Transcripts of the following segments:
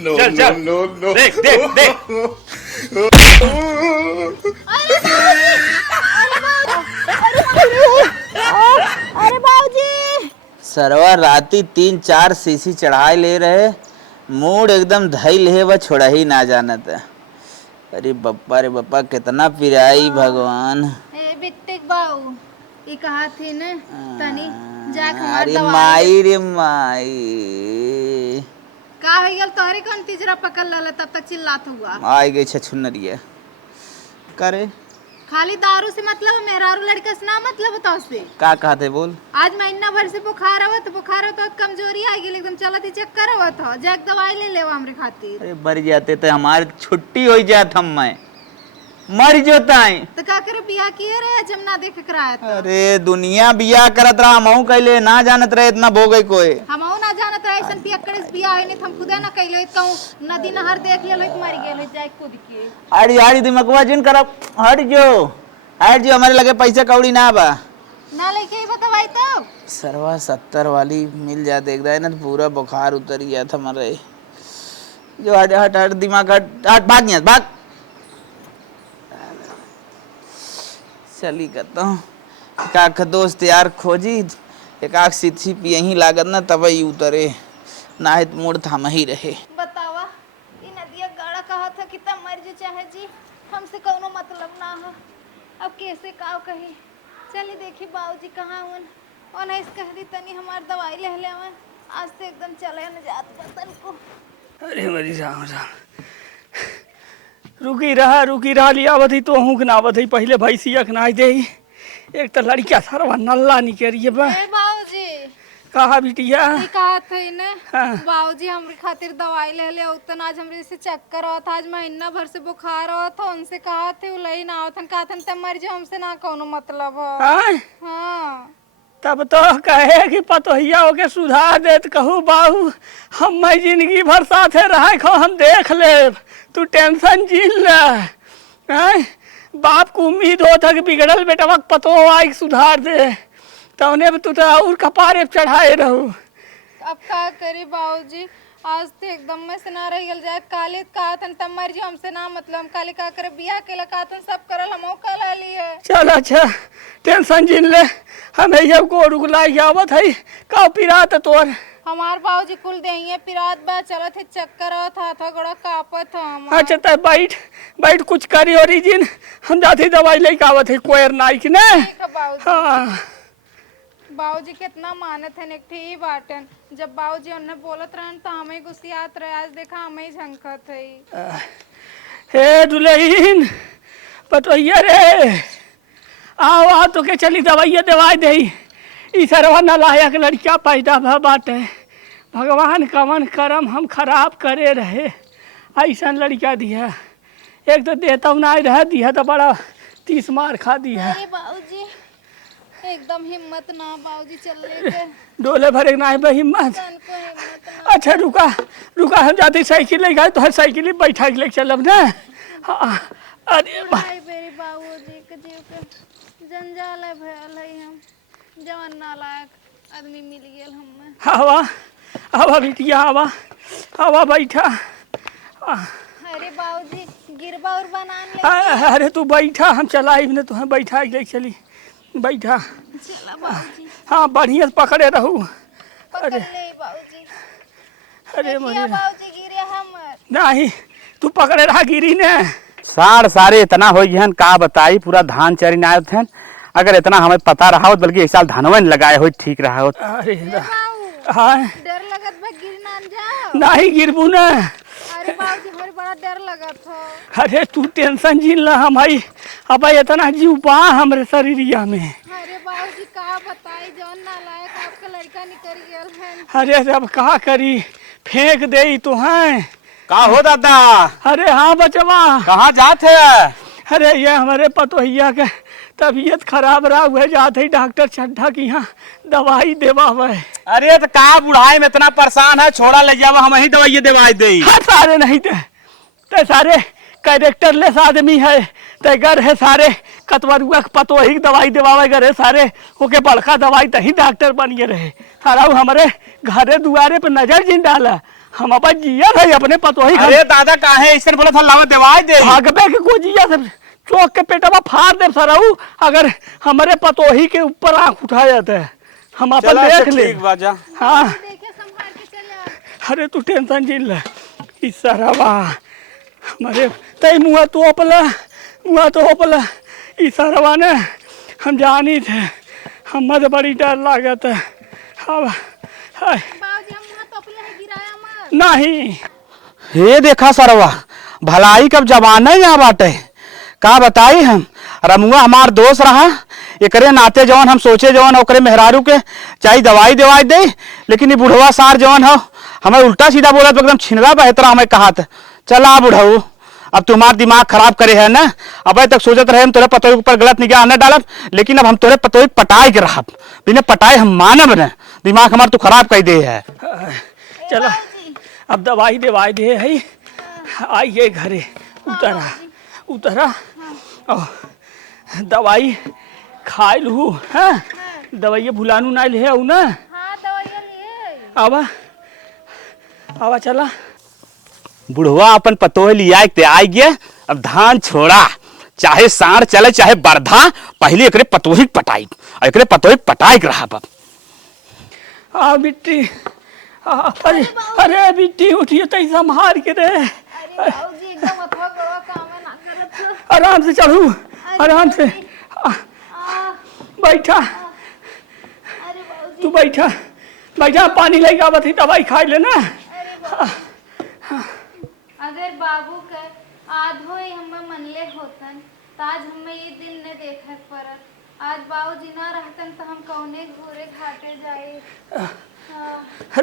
चल चल देख देख देख। अरे बाबूजी सरवा राती 3-4 सीसी चढ़ाई ले रहे, मूड एकदम धैल है, वह छोड़ा ही ना जानत। अरे बप्पा रे बप्पा कितना पिराई भगवान। ए बिट्टिक बाऊ ई कहा थी न तनी जाके हमार अरे दवाई माई रे माई, का हो गल तोहरे कौन तीजरा पकड़ लले तब तक चिल्लात हुआ। आई गई छछुनरिया करे। खाली दारू से मतलब मेहरारू लड़का से ना मतलब बताओ से का कहते बोल। आज महीना भर से बुखार आवत कमजोरी आ गई एकदम चलत ही चक्कर आवत हो जाके दवाई ले लेवा हमरे खातिर। अरे मर जाते तो हमारी छुट्टी हो जात, हम मैं मर जोताई तो का करे बियाह किए रे जब ना देख कराया था। अरे दुनिया बियाह करत रहा, हमहू कैले ना जानत रहे इतना भोगे कोई। हमहू ना जानत रहे ऐसन पियक्कड़ से बियाह है हम खुदे ना कैले कहूं नदी नहर देख ले लोग मर गेल जाए कूद के। अरे यार दिमागवा जिन करब, हट जो हमारे लगे पैसा कौड़ी ना बा ना लेके ही बतावाई तो सरवा 70 वाली मिल जाते एक ना तो पूरा बुखार उतर गया था हमारे। जो हट हट हट दिमाग हट हट भाग यहाँ भाग। चली करता हूँ एक दोस्त यार खोजी, एक आख सीथी यहीं लागत ना तब ही उतरे, ना है मूड थम ही रहे। बतावा ई नदिया गाड़ा कहा था कि तब मर जो चाहे जी हमसे कोनो मतलब ना हो। अब कैसे काव कही चली देखी बाबूजी कहाँ हुन और नहीं कह दी तनी हमार दवाई ले लेवन आज से एकदम चले न जात बतन को। अरे मरी राम राम, रुकी रहा लियावत ही तो हूँ कि नावत ही पहले भैंसिया के नाच दे। एक तो लड़किया सरवा नल्ला निकलिए बा। ए बाबूजी कहा बिटिया ई कहा थे ने हाँ। बाबूजी हमरे खातिर दवाई ले ले उतन आज हमरे से चक्कर आवत आज महीना भर से बुखार आवत उनसे कहा थे उलई ना आवतन कहतन तब मर जाओ हमसे ना कोनो मतलब हो। हाँ तब तो कहे कि पतोहिया होके सुधार देत कहूँ बाहू हम मैं जिंदगी भर साथे रहे खो हम देख ले, तू टेंशन झील ले। बाप को उम्मीद हो था कि बिगड़ल बेटा पतो आई सुधार दे, तो उन्हें तू तो और कपारे चढ़ाए रहू। अब का करी बाबूजी आज तो एकदम में से ना रह गल जाए काले कहतन तब मर जाओ हमसे ना मतलब काले का करे बियाह केला कहतन सब करल हमो कला लिए। चल अच्छा टेंशन झील ले, हमें ये को रुगलाई आवत है का पिरात तोर। हमार बाबूजी कुल देंगे पिरात बा चलत है चक्कर आवत था गड़ा कापत हम। अच्छा तो बैठ कुछ करी और जिन हम जाती दवाई लेके आवत है कोयर नाई की ने। हाँ बाबूजी कितना मानत है एक ही बाटन जब बाबूजी उन्हें बोलत रहन तो हमें गुस्सियात रहे आज देखा हमें झंकत है। हे दुल्हन पतोहिया रे आओ तो के चली दवाइया दवाई दे। ई सरवा नलायक लड़किया पैदा भ बाटे, भगवान कवन करम हम खराब करे रहे ऐसा लड़किया दिया। एक तो देता ना रह दिया तो बड़ा 30 मार खा दिया। अरे बाबूजी एकदम हिम्मत ना बाबूजी चल ले डोले भरे ना है हिम्मत। अच्छा रुका हम जाते साइकिल ले गए तो हर साइकिल ही बैठा के लेके चलब ना। हाँ अरे मेरे बाबूजी के जीव के जंजाल है भयल है हम जवन नालायक आदमी मिल गेल हमें। हवा बिटिया हवा बैठा। अरे बाबूजी गिरबा और बनान ले। अरे तू बैठा हम चलाई ने तुम्हें बैठा ले चली बैठा। चला बाबूजी हाँ बढ़िया से पकड़े रहू। पकड़ ले बाबूजी। अरे मरे बाबूजी गिरे हम नहीं तू पकड़े रहा गिरी ने। सारे इतना हो गहन का बताई, पूरा धान चरी ना आए थे। अगर इतना हमें पता रहा हो बल्कि इस साल धानवा लगाए हो ठीक रहा हो। अरे हाँ डर लगत बा गिर ना जाओ। नहीं गिरबू ना। अरे बाबूजी हमारे बड़ा डर लगत हो। अरे तू टेंशन झील ला हम अब इतना जीव बा हमरे शरीरिया में। अरे बाबूजी का बताई जौन नालायक आपका लड़का निकल गेल है। अरे अब का करी फेंक दे तो है। का हो दादा? अरे हाँ बचवा कहाँ जाते? अरे ये हमारे पतोहिया के तबीयत खराब रहा हुए जाते ही डॉक्टर चड्ढा की यहाँ दवाई देवा हुआ है। अरे तो का बुढ़ाई में इतना परेशान है, छोड़ा ले जावा हम ही दवाई दवाई दे। सारे नहीं ते सारे कैरेक्टरलेस आदमी है ते घर है सारे कतवरुआ पतो ही दवाई देवावे करे सारे ओके बड़का दवाई तही डॉक्टर बनिए रहे। सारा हमारे घरे दुआरे पे नजर जिन डाला हम अपन जिया था अपने पतोही अरे दादा काहे ऐसे बोला था लावा दवाई दे भागबे के को जिया से चौक के पेटवा फाड़ दे सरऊ अगर हमारे पतोही के ऊपर आंख उठा जाता है हम अपन चला देख ले ठीक बाजा हाँ देखे संभाल के चले आ। अरे तू टेंशन जिल ले इस सरवा हमारे तई मुँह तोपला इस सरवा ने हम जानी थे हमें तो बड़ी डर लागत है अब बाबूजी हम मुंह तोपले है गिराया मत। नहीं हे देखा सरवा भलाई कब जमाना यहाँ बाटे का बताई हम रमुआ हमार दोस्त रहा एकरे नाते जवन हम सोचे जवन ओकरे मेहरारू के चाहे दवाई दवाई दे लेकिन ये बुढ़वा सार जवन हो हमें उल्टा सीधा बोला तो एकदम छिनरा बहतरा हमें कहा था चला बुढ़ऊ अब तुम्हारा दिमाग खराब करे है ना अब तक सोचत रहे हम तोरे पतोही के ऊपर गलत निगाह न डालब लेकिन अब हम तोरे पतोही पटाए के रहब बिना पटाए हम मानब न दिमाग हमार तू खराब कर दे है चलो अब दवाई दवाई दे है आइए घरे उतरा और दवाई खा लू हाँ दवाइया भुलानू ना ले ना हाँ दवाइयाँ लिए आवा चला बुढ़वा अपन पतोह लिया ते आ गया अब धान छोड़ा चाहे साढ़ चले चाहे बरधा पहले एकरे पतोही पटाई एकरे पतोही पटाई के रहा अब आ बिट्टी अरे अरे बिट्टी उठिए तो संभाल के रे अरे बाबूजी एकदम अथवा गड़वा काम है ना करत। आराम से चढ़ू आराम से बैठा अरे बाबूजी तू बैठा बैठा पानी लेके आवत ही दवाई खा लेना अगर बाबू के आधो ही हमें मनले होतन तो आज हमें ये दिन न देखे परत। आज बाबूजी ना रहतन तो हम कौने घूरे घाटे जाए।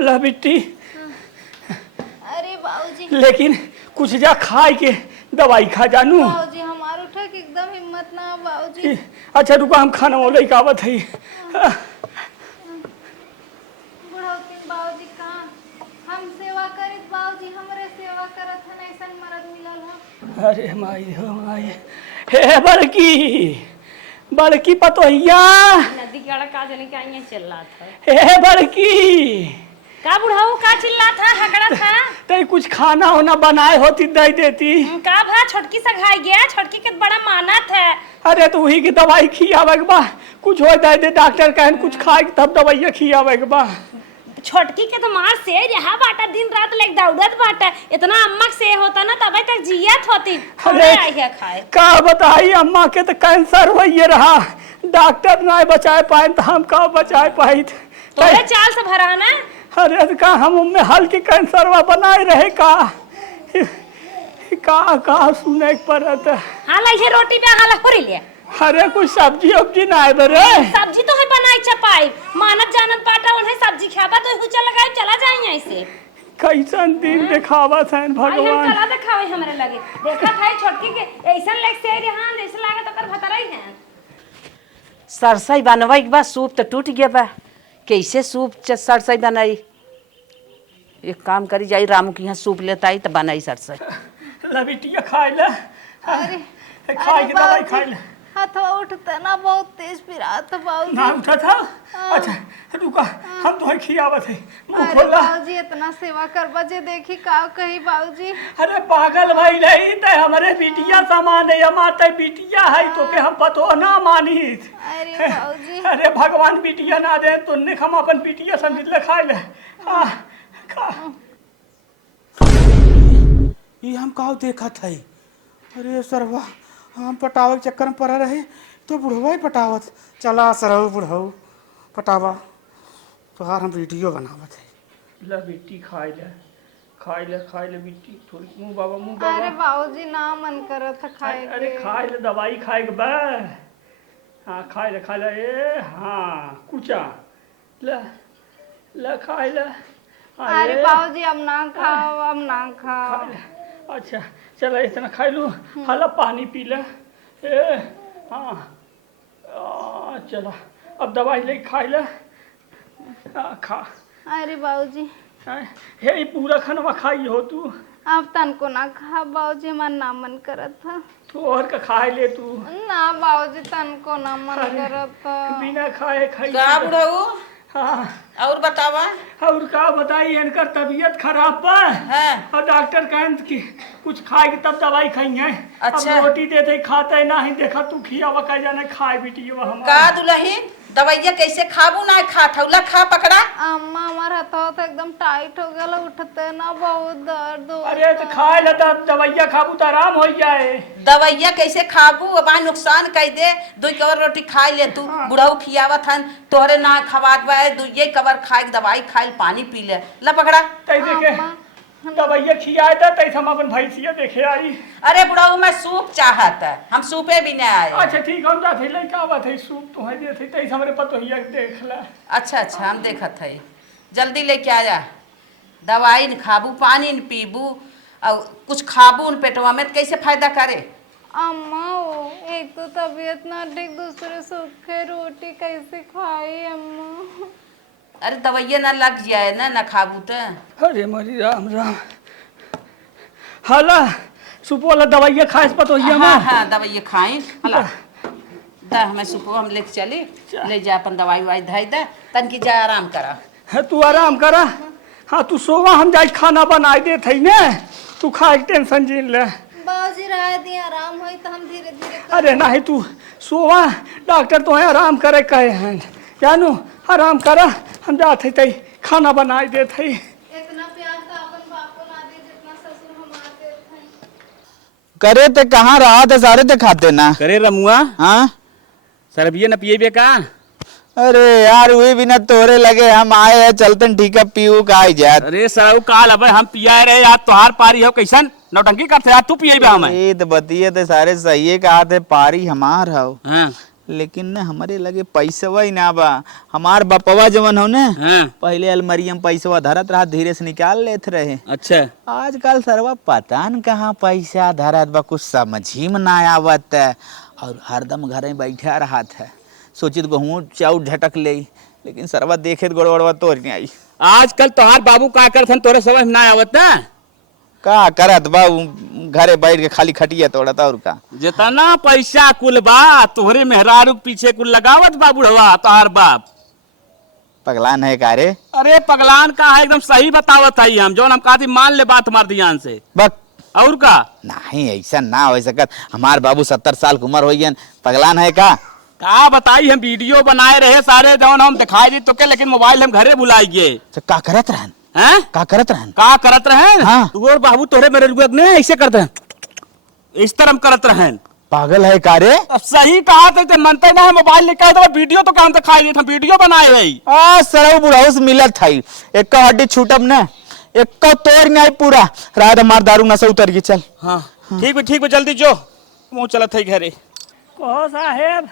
ला बिट्टी अरे बाबूजी लेकिन कुछ जा खाए के दवाई खा जानू बाबूजी हमार उठा के एकदम हिम्मत ना बाबूजी। अच्छा रुका हम खाना वो लेके आवत है बुढ़ौती बाबूजी कहाँ हम सेवा करित बाबूजी हमरे सेवा करत हन ऐसन मरद मिलल ह। अरे माई हो माई हे बड़की पतोहिया नदी के का जाने का यहाँ चल रहा था हे बड़की का बुढ़ाऊ का चिल्ला था हगड़ा था ते कुछ खाना होना बनाए होती दे देती का भा छोटकी सा खाई गया छोटकी के बड़ा मानत है। अरे तो वही की दवाई खियावे के बा कुछ हो दे दे डॉक्टर कहन कुछ खाए तब दवाइया खियावे के बा छोटकी के तो मार से यहाँ बाटा दिन रात लेक दौड़त बाटा इतना अम्मा से होता ना तब तक जियत होती अरे आई है खाए का बताई अम्मा के तो कैंसर हुई रहा डॉक्टर ना बचाए पाए तो हम का बचाए पाई तोरे चाल से भराना अरे तो का हम उनमें हल्की कैंसर बनाए रहे का सुने पड़त हाला ये रोटी पे हाला हो रही है अरे कुछ सब्जी उब्जी ना है बरे सब्जी तो है बनाई चपाई मानत जानत पाटा उन्हें सब्जी खाबा तो हुचल लगाए चला जाए ऐसे कैसन दिन दिखावा थे आई हम भगवान चला दिखावे हमरे लगे देखा था छोटकी के ऐसन लेक से यहां जैसे लागत ओकर भतरई है सरसई बनवाई के बाद सूप तो टूट गया बा कैसे सूप सरसई बनाई एक काम करी जाई रामू के यहाँ सूप लेता आई तो बनाई सरसई लबिटिया खाए ले अरे खाए के दवाई खाए ले हथवा उठता ना बहुत तेज पिरात बाबूजी। ना उठा था अच्छा रुका हम तो खियावत है मुंह अरे खोला बाबूजी इतना सेवा कर बजे देखी का कही बाबूजी। अरे पागल भाई नहीं ते हमारे बिटिया सामान है हमारे बिटिया है तो के हम पतो ना मानी अरे बाबूजी अरे भगवान बिटिया ना दे तो ने हम अपन बिटिया समझ ले खाए ले खा ये हम का देखा था अरे सरवा हम पटावे के चक्कर में पड़ा रहे तो बुढ़वा ही पटावत चला सरव बुढ़ऊ पटावा तो हार हम वीडियो बनावत है ला बिट्टी खाए ले बिट्टी थोड़ी मुंह बाबा अरे बाबूजी ना मन करत था खाए अरे के। खाए ले दवाई खाए के बा हाँ खाए ले ए हाँ कुचा ले खाए ले अरे बाबूजी अब ना खाओ खाए ले अच्छा चलो इतना खा लूँ हाला पानी पी ले ए हाँ चलो अब दवाई ले खा ले खा अरे बाबूजी हे पूरा खाना खाई हो तू अब तनको ना खा बाबूजी हमार ना मन करत था तू और का खाए ले तू ना बाबूजी तनको ना मन करत था। बिना खाए खाई का बुढ़ऊ हाँ और बतावा। और का बताई इनकर तबीयत खराब बा हाँ। और डॉक्टर कहन कि कुछ खाए के तब दवाई खाई है। अच्छा। अब रोटी देते खाते नहीं, देखा तू खियावा कह जाने खाए बेटी वो हम का दुल्हन दवाइया कैसे खाबू ना खा थौला खा पकड़ा। अम्मा हमार हथवा तो एकदम टाइट हो गया, उठते ना बहुत दर्द हो। अरे तो खाए ला दवाइया खाबू तो आराम हो जाए। दवाइया कैसे खाबू अब नुकसान कर दे। 2 कवर रोटी खाई ले तू बुढ़ऊ खियावत हन तोहरे ना खवात बा 2 कवर खाए दवाई खाए पानी पी ले ला पकड़ा। तै देखे दवाइया खियाए था तै हम अपन भैंसिया देखे आई। अरे बुढ़ऊ मैं सूप चाहत है, हम सूपे भी नहीं आए। अच्छा ठीक हम जाते लड़का बात है सूप तो है देते तै हमरे पतोहिया देख ला। अच्छा अच्छा हम देखत है, जल्दी लेके आ जा। दवाई न खाबू पानी न पीबू और कुछ खाबू न पेटवा में कैसे फायदा करे। अम्मा वो एक तो तबीयत ना ठीक, दूसरे सूखे रोटी कैसे खाई अम्मा। अरे दवाइया ना लग जाए ना खाबू तो। अरे मरी राम राम। हाला सूप वाला दवाइया खाए पतोहिया हाँ में। हाँ दवाइया खाई हला दा हमें सुपो हम लेके चली ले जा अपन दवाई वाई धाई दे तन की जा आराम करा। है तू आराम करा। हाँ तू सोवा हम जाए खाना बनाए दे थे ने तू खाए टेंशन जीन ले। बाजी राय दी आराम होई तो हम धीरे धीरे अरे नहीं तू सोवा, डॉक्टर तो है आराम करे कहे हैं जानू आराम करा। हम जाते थे खाना बनाए दे थे। इतना प्यार तो अपन बापो ना दे जितना ससुर हमार देते हैं। करे ते कहाँ रहा थे सारे ते खाते ना। करे रमुआ हाँ सरबिया न पिए का। अरे यार वे बिना तोरे लगे हम आए हैं चलते ठीक है पीऊ का आई जात। अरे सर काल अब हम पिया रहे यार तोहार पारी हो कैसन नौटंकी करते यार तू पिए बे हमें। ये तो बतिए थे सारे सही कहा थे पारी हमार हो हाँ लेकिन न हमारे लगे पैसवा ही ना बा। हमार बपवा जवन हो ने हाँ पहले अलमारी में पैसवा धरत रहा धीरे से निकाल लेते रहे। अच्छा आजकल सरवा पता न कहाँ पैसा धरत बा कुछ समझ ही में ना आवत है और हरदम घर में बैठा रहा था। सोचित गहूँ चाउ झटक ले लेकिन सरवा देखे गोड़वा तोड़ नहीं आई। आजकल तोहार बाबू का करथन तोरे समझ में ना आवत ना। का करत बा घरे बैठ के खाली खटिया तोड़ता और का। जितना पैसा कुल बा तोहरे मेहरारू के पीछे कुल लगावत बा बुढ़वा तोहार बाप। पगलान है का रे। अरे पगलान का है एकदम सही बतावत है हम जौन हम कहती मान ले बात हमार ध्यान से। बक और का नहीं ऐसा ना हो सकत। हमार बाबू 70 साल की उम्र हो गई पगलान है का बताई हम वीडियो बनाए रहे सारे जौन हम दिखाई दी तो के लेकिन मोबाइल हम घरे बुलाई गए। तो का करत रहन हैं का करत रहन का करत रहे। हाँ। तू और बाबू तोरे मेरे रुआ ने ऐसे करते हैं इस तरह करत रहे। पागल है का रे। अब सही कहा थे मनते ना मोबाइल निकाल तो वीडियो तो काम दिखाई दी हम वीडियो बनाए रही। आ सरऊ बुढ़ाऊ से मिलत था एक का हड्डी छूटब न एक का तोड़ नहीं आई पूरा रात हमार दारू नशा उतर गई। चल हाँ ठीक है जल्दी जो मुँह चलत है घरे। कहो साहेब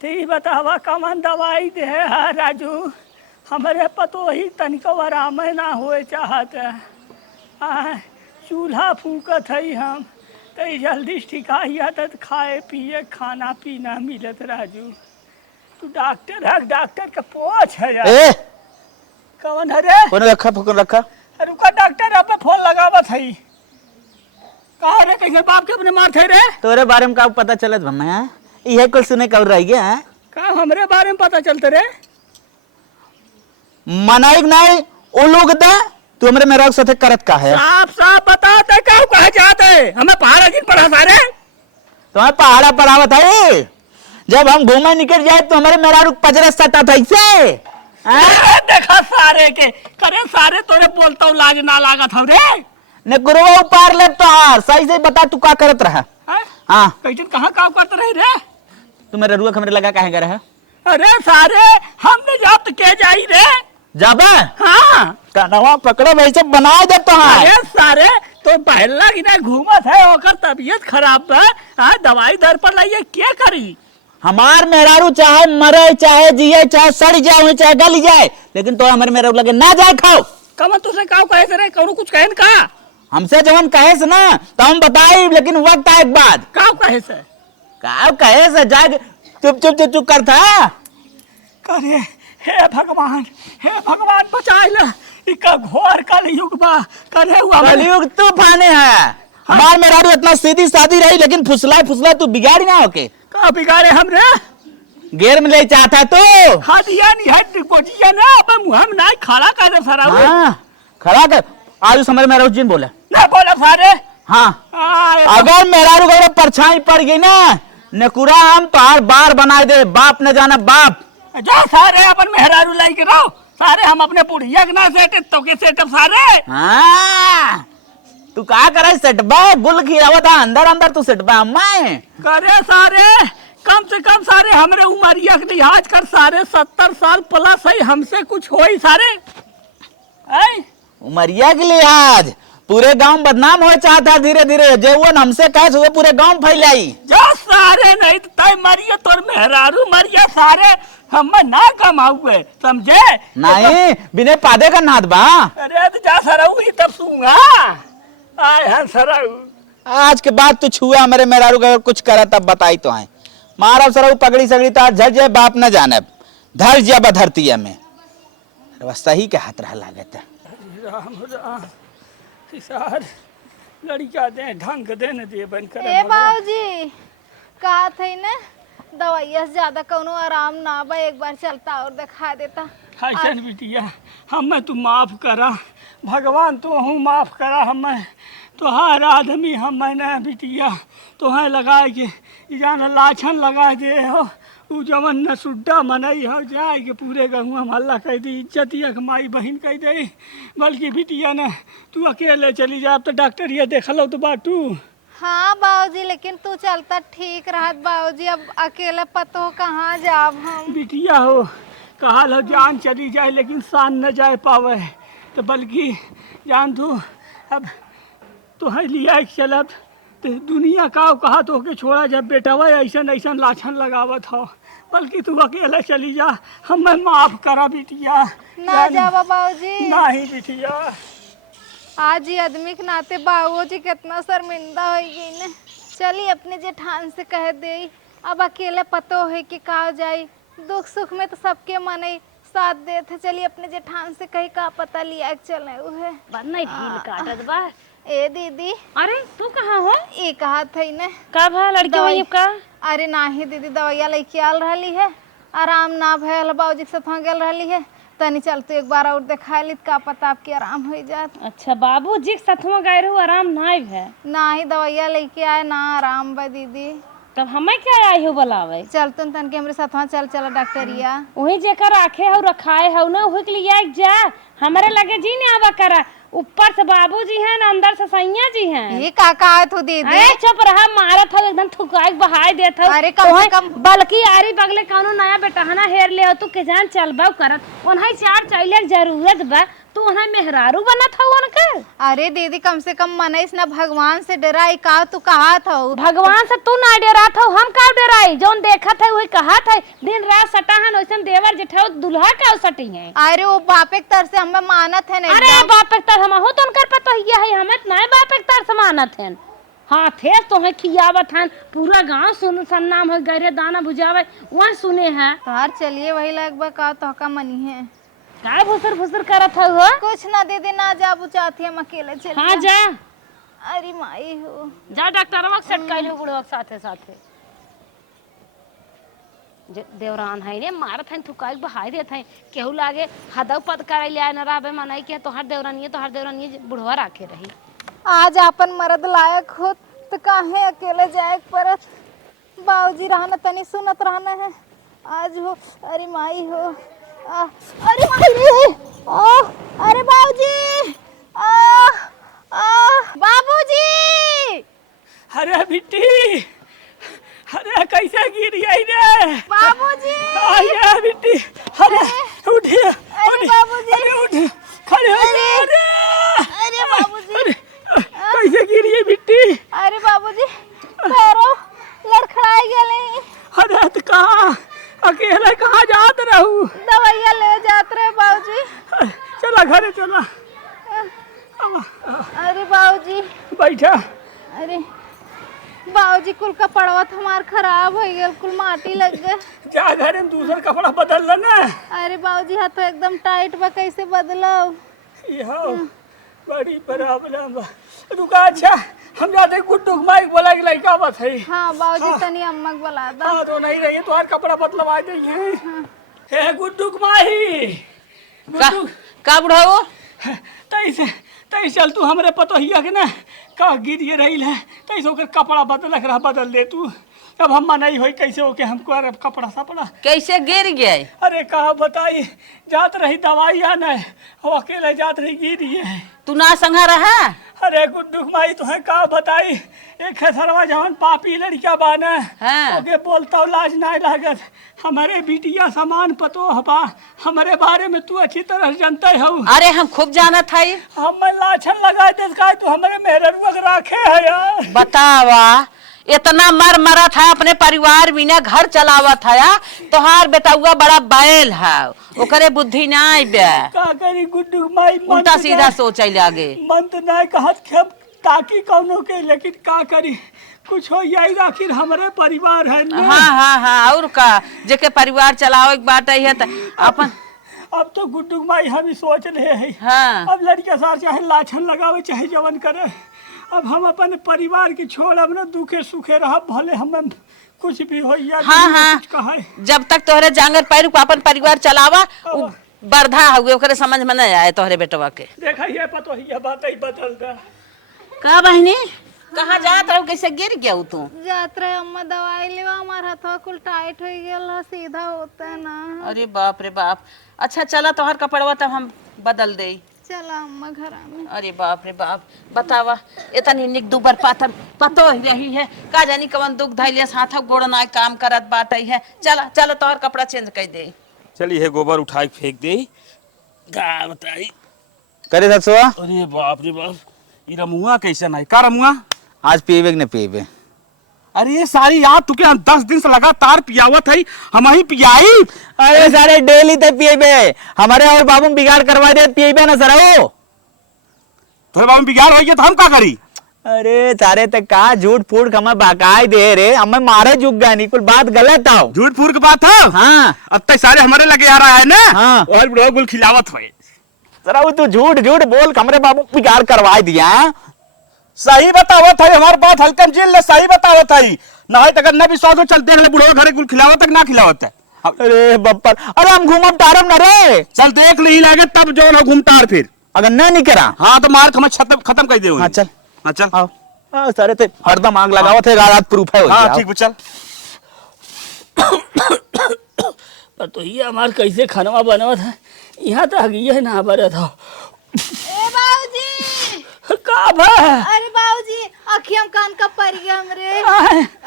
ठीक बतावा कमन दवाई दे है राजू हमारे पतोही तनिको आराम ना होए चाहत चूल्हा फूकत है हम तो जल्दी ठिकाइया तो खाए पिए खाना पीना मिलत राजू। तू डॉक्टर है डॉक्टर का पोछ है यार। ए कौन है रे। कौन रखा फुकन रखा रुका डॉक्टर अब फोन लगावत है। कहा रे कैसे बाप के अपने मार थे रे। तोरे बारे में का पता चलत भम्मा ये कुल सुने कब रह गया है का हमरे बारे में पता चलते रे। मनाई नहीं ओ लोग दे तू हमरे मेरा साथे करत का है। साफ साफ बताते क्या कहे चाहते हमें पहाड़ा दिन पढ़ा सारे तुम्हें पहाड़ा पढ़ावत है। जब हम घूमे निकल जाए तो हमारे मेरा रुक पजरे सटा था इसे देखा सारे के करे सारे तोरे बोलता हूँ लाज ना लागत हम रे ने गुरुवा पार ले तो हार सही से बता तू का करत रहा। हाँ कैसे कहाँ काम करते रहे रे। तू मेरा रुआ हमरे लगा काहे करे है। अरे सारे हमने जब्त के जाई रे जाबे हाँ कनवा पकड़े वैसे बना दे तो हाँ। अरे सारे तो पहला की ना घूमत है ओकर तबीयत खराब है हाँ दवाई दर पर लाइए क्या करी। हमार मेहरारू चाहे मरे चाहे जिए चाहे सड़ जाए चाहे गल जाए लेकिन तो हमारे मेहरारू लगे ना जाए खाओ। कमन तुझसे का कहे से रे कौन कुछ कहे का हमसे जवन कहे से ना तो हम बताई लेकिन वक्त आए बाद का कहे से का कहे से जाए चुप चुप चुप चुप करता करे हे भगवान बचाए ला इका घोर कलयुग बा करे हुआ कलयुग तूफाने है। हमार मेहरारू इतना सीधी सादी रही लेकिन फुसला तू बिगाड़ी ना होके का बिगाड़े हम रे गेर में ले चाहता तो हाँ दिया नहीं है कोचिया ना अब मुँह में ना खड़ा कर दे सारा वो। हाँ खड़ा कर आज समझ में रोजिन बोला ना बोला सारे हाँ हाँ, अगर मेरा रुको परछाई पड़ गई ना नकुरा हम तो बार बना दे बाप न जाना बाप जा सारे अपन मेहरारू लाई के रहो सारे हम अपने पुड़िया के ना सेट तो के सेटअप सारे हाँ तू क्या करे सेटबा गुल खिलावत अंदर अंदर तू सेटबा मैं करे सारे कम से कम सारे हमरे उमरिया के लिहाज कर सारे 70 साल प्लस है हमसे कुछ हो ही सारे है उमरिया के लिहाज पूरे गांव बदनाम हो चाहता धीरे धीरे जेवन हमसे कह हुए पूरे गांव फैलाई जो सारे नहीं तो तय मरिए तोर मेहरारू मरिए सारे हम ना कमाऊए समझे नहीं बिने पादे का नाथ बा अरे तो जा सराऊ ही तब सूंगा आए हैं सराऊ आज के बाद तू छुआ मेरे मेहरारू का कुछ करा तब बताई तो है मारा सराऊ पगड़ी सगड़ी तार झट जाए बाप न जाने धर जा बधरती है में बस सही के हाथ रहा लागत है राम राम सार लड़का दे ढंग दे न दे बन कर ए बाबूजी कहा थे ना दवाइया से ज्यादा कोनो आराम ना बा एक बार चलता और दिखा देता हाइसन बिटिया हमें तू माफ करा भगवान तो हूँ माफ करा हमें तो हर आदमी हमें न बिटिया तो है लगाए के जान लाछन लगा दे हो उ जवन न सुड्डा मनई हो जाए के पूरे गहुआ हल्ला कह दी इज्जतिया के माई बहन कह दे बल्कि बिटिया न तू अकेले चली जा तो डॉक्टर ये देख लो तो बाटू हाँ बाबूजी लेकिन तू चलता ठीक रहत बाबूजी अब अकेले पतो कहाँ जाब हम बिटिया हो कहा लो जान चली जाए लेकिन शान न जाए पावे तो बल्कि जान तू अब तो है लिया चलब तो दुनिया का कहा तो के छोड़ा जब बेटा वह ऐसा ऐसा लाछन लगावत हो बल्कि तू अकेले चली जा हमें माफ करा बिटिया ना जावा बाबूजी नहीं बिटिया आज ही आदमी के नाते बाबूजी कितना शर्मिंदा हो गई ने चली अपने जेठान से कह दे अब अकेले पतो है कि कहा जाए दुख सुख में तो सबके मन साथ देते चलिए अपने जेठान से कहीं का पता लिया चले उहे बनना ढील काटत बा ए दीदी अरे तू कहाँ हो ये कहा थी ने का भा लड़की वही का अरे नाही दीदी दवाइया लेके आल रही है आराम ना भयल बाबूजी के साथ गेल रही है तनी चल तू एक बार और देखा ली का पता आपके आराम हो जात अच्छा बाबू जी के साथ गए रहू आराम नाई है ना ही दवाइया लेके आए ना आराम बा दीदी तब हमें क्या आई हो बुलावे चल तुम तन के हमरे साथ चल चला डॉक्टरिया वही जेकर आखे हो रखाए हो ना वही के लिए जा हमारे लगे जी ने आवा करा ऊपर से बाबूजी हैं ना अंदर से सैया जी हैं ये काका है तू दीदी अरे चुप रहा मारत हो एकदम थुकाई बहाई देत हो अरे कम से कम बल्कि आरी बगले कौनो नया बेटहना हेर ले हो तू के जान चलबा करत ओनही चार चैले जरूरत बा तू ओनही मेहरारू बनत हो उनके अरे दीदी कम से कम मनईस ना भगवान से डराई का तू कहा था भगवान से तू ना डरात हो हम का डराई जोन देखत है वही कहत है दिन रात सटाहन ओइसन देवर जेठो दुल्हा का सटी है अरे वो बापे के तर से हमें मानत है अरे बाप एक तर हम हो तो उनकर पता ही है हमें ना बाप एक तर से मानत है हाँ थे तो है खियावत हैं पूरा गांव सुन सन्नाम हो गरे दाना भुजावे वहाँ सुने हैं तार चलिए वही लगभग का तो का मनी है का भुसर भुसर करत है हो कुछ ना दीदी ना जाबू चाहती हम अकेले चल हाँ जा अरे माई हो जा डॉक्टरवा के सेट कैलू बुढ़वा के साथे साथे देवरान है रे मारत है थुकाई बहाई देत है केहू लागे हदव पद करे ले न रहबे मनाई के तो हर देवरानी बुढ़वा राखे रही आज अपन मर्द लायक हो तो काहे अकेले जाए परत बाबूजी रहना तनी सुनत रहना है आज हो अरे माई हो अरे माई रे अरे बाबूजी बाबूजी अरे बिट्टी अरे कैसे गिरी आई रे बाबूजी आया बिट्टी अरे उठिए अरे बाबूजी अरे उठ खड़े हो जा अरे बाबूजी अरे कैसे गिरी है बिट्टी अरे बाबूजी पैरों लड़खड़ाए गेले अरे तो कहाँ अकेले कहाँ जात रहू दवाइया ले जात रहे बाबूजी चला घरे चला अरे बाबूजी बैठा अरे बाबूजी कुल का पड़वत हमार खराब हो गया कुल माटी लग गए जा घरे में दूसरा कपड़ा बदल लेना अरे बाबूजी हाथ एकदम टाइट बा कैसे बदलो यहाँ बड़ी प्रॉब्लम बा रुका अच्छा हम जाते गुड्डू माई बोला कि लड़का बस है। हाँ बाबूजी तनी अम्मा को बुला दो। हाँ तो नहीं रही तो हर कपड़ा बदलवा देंगे। हे गुड्डू माई गुड्डू का बुढ़ाओ तई चल तू हमरे पतोहिया के ना का गिर ये रही है तैसे ओकर कपड़ा बदल दे तू। अब हम नहीं होई कैसे हो के हमको अरे कपड़ा सपड़ा कैसे गिर गए? अरे कहा बताई जात रही दवाई आना है वो अकेले जात रही गिरी है। तू ना संगा रहा? अरे गुड्डू माई तुम्हें का बताई एक खसरवा जवन पापी लड़का बाना हाँ। ओके बोलता लाज ना लागत हमारे बिटिया समान पतो हबा हमारे बारे में तू अच्छी तरह जानता है। अरे हम खूब जाना था। हम लाछन लगा दे का तू हमारे मेहररुआ के राखे है यार। बतावा इतना मर मरा था अपने परिवार बिना घर चलावा था या तोहार बेटाउआ बड़ा बैल है ओकरे बुद्धि ना बे का करी गुड्डू माई उल्टा सीधा सोच आगे मन तो नहीं कहत खेब ताकि कौनो के लेकिन का करी कुछ हो यही आखिर हमारे परिवार है ना। हाँ हाँ हाँ और का जेके परिवार चलाओ एक बात है तो अपन अब तो गुड्डू माई हम ही सोच रहे हैं। हाँ। अब लड़के सार चाहे लाछन लगावे चाहे जवन करे अब हम अपन परिवार की छोड़ अब ना दुखे सुखे रहा भले हमें कुछ भी हो या हाँ हाँ कुछ कहे जब तक तोहरे जांगर पैर अपन परिवार चलावा बर्धा हुए ओकरे समझ में नहीं आए तोहरे बेटवा के। देखा ये पतो ये बात ही बदल दा का बहनी कहाँ जात रहो कैसे गिर गया तू? जात रहे अम्मा दवाई लेवा हमारा हाथवा कुल टाइट हो गया सीधा होता है ना। अरे बाप रे बाप। अच्छा चला तोहर कपड़वा तब हम बदल दे। चला अम्मा घर में। अरे बाप रे बाप बतावा इतनी निक दुबर पातर पतो ही रही है का जानी कवन दुख धैलिया हाथ गोड़ ना काम करत बात है। चला चलो तोहर कपड़ा चेंज कर दे। चलिए है गोबर उठा के फेंक दे का बताई करे ससुआ अरे बाप रे बाप ये रमुआ कैसे नहीं का रमुआ आज पीबे कि नहीं पीबे? अरे ये सारी याद तुके 10 दिन से लगातार पियावत है हम ही पियाई। अरे सारे डेली तक पीबे हमारे और बाबू बिगाड़ करवा दे पीबे ना सर तोरे बाबू बिगाड़ हो गया तो हम का करी? अरे सारे तक का झूठ फूट हमें बाकाय दे रे हमें मारे जुग गया नहीं कुल बात गलत आओ झूठ फूट की बात है। हाँ अब तक सारे हमारे लगे आ रहा है ना। हाँ। और बुढ़ो गुल खिलावत हुए जरा वो तू झूठ झूठ बोल हमारे बाबू बिगाड़ करवा दिया। सही बतावत है हमारी बात हल्के में जेल ले सही बतावत है ना है अगर न विश्वास हो चलते हैं बुढ़ो घरे गुल खिलावत तक ना खिलावत है। अरे बप्पर अरे हम घूमब टारम ना रे चल देख नहीं लगे तब जो हो घूमतार फिर अगर न नहीं करा। हाँ तो मार हमें खत्म कर दे। हाँ चल हाँ चल आओ सारे ते हरदम आग लगावत है गालात प्रूफ है। हाँ ठीक चल तो ये हमार कैसे खानवा बनवत है यहाँ तो ये ना बरत हो। ए बाबूजी का भा अरे बाबूजी अखियम कान का पर गया हमरे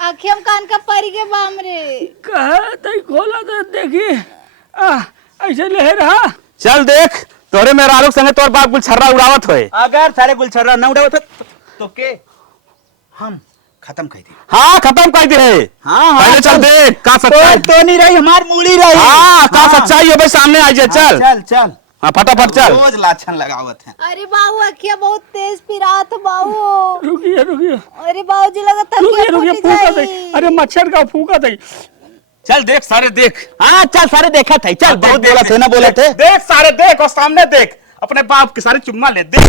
अखियम कान का पर गया बामरे कहा तई खोला तो देखी ऐसे ले रहा चल देख तोरे मेरा आलोक संगे तोर बाप गुल छर्रा उड़ावत होए। अगर सारे गुलछर्रा न उड़ावत तो के हम खत्म कर दे। हाँ खत्म कर दे। हाँ पहले चल देख का सच्चाई तो नहीं रही हमार मूली रही। हाँ का सच्चाई है भाई सामने आ जाए। चल चल चल हाँ फटाफट चल। रोज लाछन लगावत है। अरे बाबू अखिया बहुत तेज पिरात बाबू। रुकिए अरे बाबूजी लगा रुकिए फूका दई अरे मच्छर का फूका दई। चल देख सारे देख। हाँ चल सारे देखा था चल बहुत बोला थे ना बोला थे देख सारे देख और सामने देख अपने बाप के सारे चुम्मा ले देख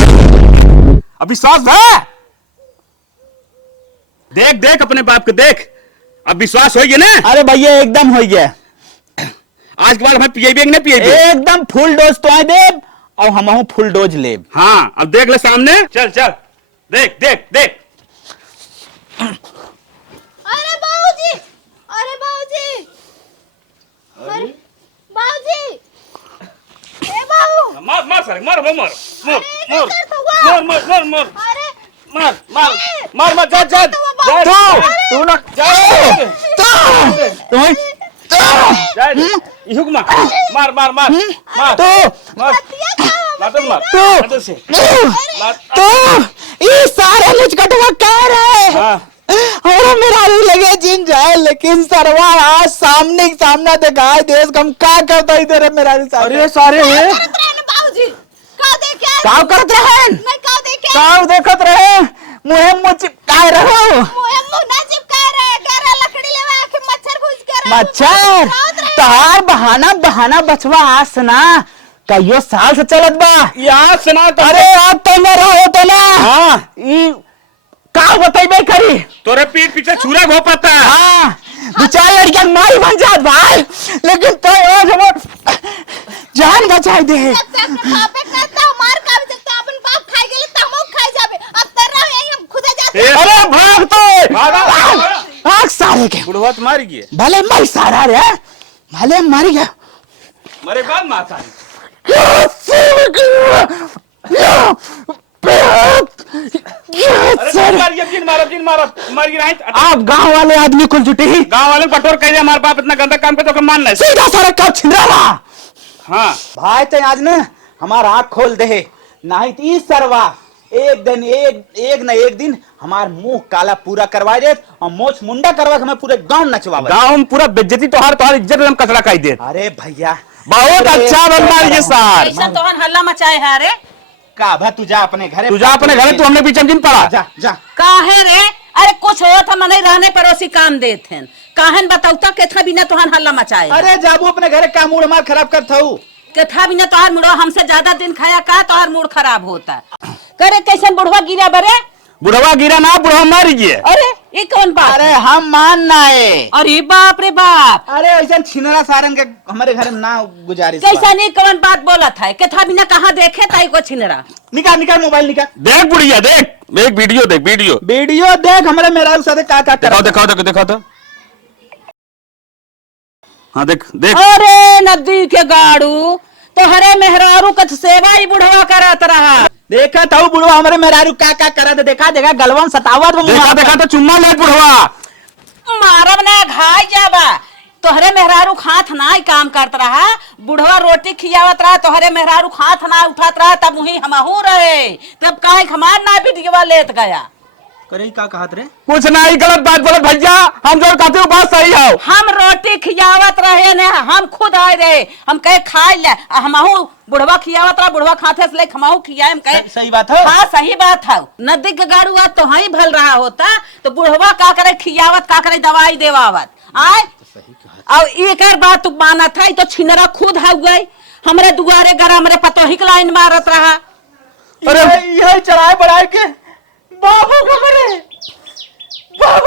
अभी विश्वास है। देख देख अपने बाप के देख अब विश्वास हो गया ना। अरे भैया एकदम हो गया आज के बाद हमें पिएबे कि नहीं पिएबे? एकदम फुल डोज तो आए देव और हम फुल डोज लेब। हाँ अब देख ले सामने चल चल देख देख देख। अरे बाबूजी अरे बाबूजी अरे बाबूजी ए बाबू मार मार सारे मार मार मार अरे मार मार मार मार अरे मार मार मार मार जा जा तू ना जा इहुक मार मार मार मार मार मार मार से तो ये सारे लिचकटवा कह रहे हाँ और मेरा भी लगे जिन जाए लेकिन सरवा आज सामने सामना दिखाई देश हम क्या करता इधर है मेरा अरे सारे है बाबूजी का देखे काम करते हैं नहीं का देखे काम देखत रहे मुहे मुझ चिपकाए रहो मुंह मुंह ना चिपका रहे करे लकड़ी लेवा के मच्छर घुस के मच्छर तहार बहाना बहाना बचवा आस ना कहियो साल से चलत बा यहाँ सुना तो अरे आप तो मेरा हो तो ना हाँ ई का नहीं करी। तोरे पीठ पीछे छुरा घोपता है। हाँ दो चार लड़कियां माई बन जात भाई, लेकिन तो जान बचाई दे। बापे करता मार का भी सकता अपन बाप खाई गेले त हमहु खाई जाबे। अब तरह यही हम खुदा जाते। अरे भाग तो भाग साले के बुढ़वा तो मार गए। भले मर सारा रे, भले मर गया। मरे बाद माता आप गांव वाले आदमी कुल जुटे ही, गांव वाले पटोर कह हमारे बाप इतना गंदा काम पे तो मान नहीं। सीधा सारा कब छिंदरा रहा। हाँ भाई तो आज न हमारा आँख खोल दे, नहीं तो इस सरवा एक दिन एक न एक दिन हमार मुंह काला पूरा करवा दे और मोछ मुंडा करवा के हमें पूरे गांव नचवा। गांव में पूरा बेइज्जती तोहार इज्जत एकदम कचरा कर दे। अरे भैया बहुत अच्छा बंदा ये सार। ऐसा तोहन हल्ला मचाए है रे। का भा तू जा अपने घरे, तू जा अपने घरे, तू हमने पीछे दिन पड़ा। जा जा काहे रे? अरे कुछ हो था मने रहने पड़ोसी काम देत हैं। काहन बताऊता के था बिना तोहन हल्ला मचाए। अरे जाबू अपने घरे का मूड हमार खराब कर थऊ के था बिना तोहर मुड़ो हमसे ज्यादा दिन खाया का तोहर मूड खराब होता। करे कैसे बुढ़वा गिरा बरे? बुढ़वा गिरा ना, बुढ़वा मर गए। अरे ये कौन बात? अरे हम मानना है। अरे बाप रे बाप, अरे ऐसा छिनरा सारन के हमारे घर में ना गुजारिश। कैसा नहीं कौन बात बोला था के था बिना कहाँ देखे ताई को छिनरा। निकाल निकाल मोबाइल निकाल, देख बुढ़िया देख, एक वीडियो देख, वीडियो वीडियो देख हमारे मेरा साथ का दिखाओ दिखाओ दिखाओ दिखाओ तो। हाँ देख देख। अरे नदी के गाड़ू तो हरे मेहरारू का सेवा ही बुढ़वा करत रहा। देखा था बुढ़वा हमारे मेहरारू का करा था, देखा देखा गलवन सतावत देखा देखा तो चुम्मा ले बुढ़वा। मारब ना घाय जाबा। तोहरे मेहरारू खात ना ही काम करत रहा। बुढ़वा रोटी खियावत रहा, तोहरे मेहरारू खात ना उठात रहा, तब वही हमहू रहे। तब काहे हमार ना वीडियो लेत गया। करे का कहत रे? कुछ नहीं, गलत बात बोले भैया, हम जो कहते हो बात सही है। हम रोटी खियावत रहे ने, हम खुद आए रहे, हम कहे खाए ले, हमहू बुढ़वा खियावत रहा, बुढ़वा खाते से लेके हमहू खियाए, हम कहे सही बात है। हाँ सही बात है। नदी के गाड़ू तो ही भल रहा होता, तो बुढ़वा का करे खियावत, का करे दवाई देवावत आए। और एक बात तू माना था, तो छिनरा खुद हो गई हमरे दुआरे घर, हमरे पतोही के लाइन मारत रहा। अरे यही चढ़ाए बढ़ाए के बाबू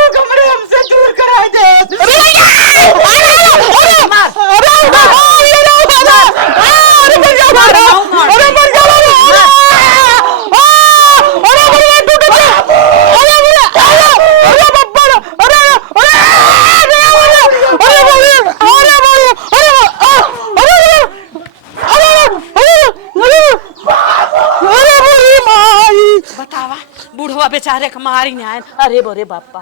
कमरे हमसे दूर करा दे। बतावा बुढ़वा बेचारे के मारी ना। अरे बोरे बापा।